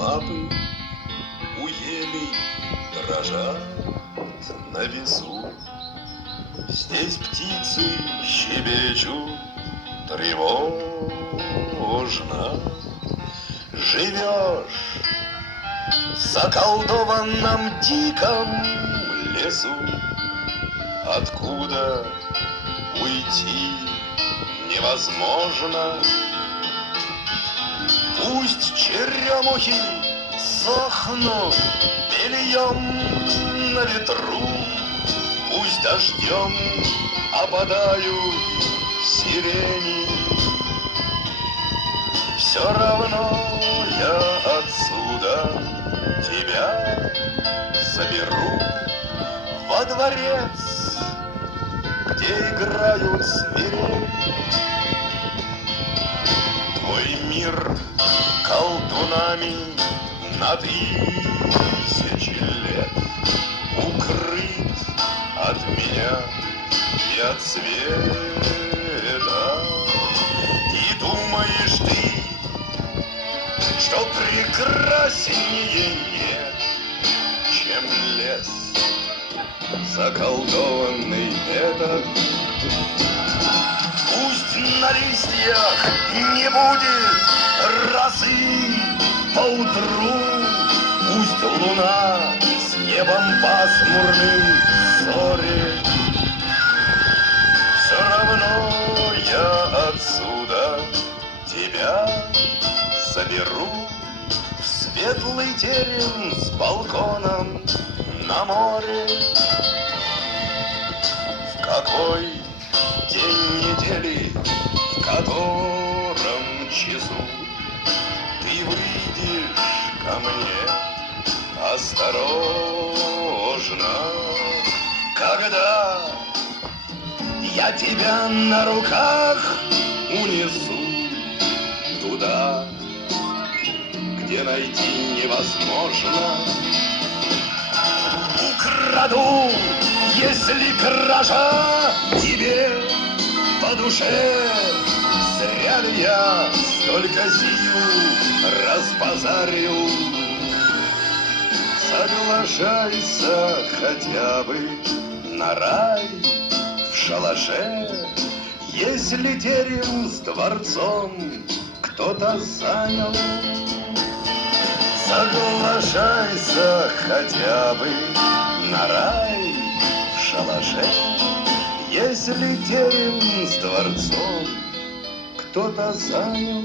лапы у елей дрожат на весу. Здесь птицы щебечут тревожно. Живешь в заколдованном диком лесу, откуда уйти невозможно. Пусть черемухи сохнут бельем на ветру, пусть дождем опадают сирени. Все равно я отсюда тебя заберу во дворец, где играют свирель. Твой мир колдунами на тысячи лет укрыт от меня и от света. И думаешь ты, что прекраснее нет, чем лес заколдованный этот. Пусть на листьях не будет росы поутру, пусть луна с небом пасмурным ссорит. Все равно я отсюда тебя заберу в светлый терем с балконом на море. В какой день недели, в котором часу ты выйдешь ко мне осторожно, когда я тебя на руках унесу туда, где найти невозможно. Украду, если кража тебе по душе, зря ли я столько сил разбазарил. Соглашайся хотя бы на рай в шалаше, если терем с дворцом кто-то занял. Соглашайся хотя бы на рай в шалаше, если терем с дворцом кто-то занял.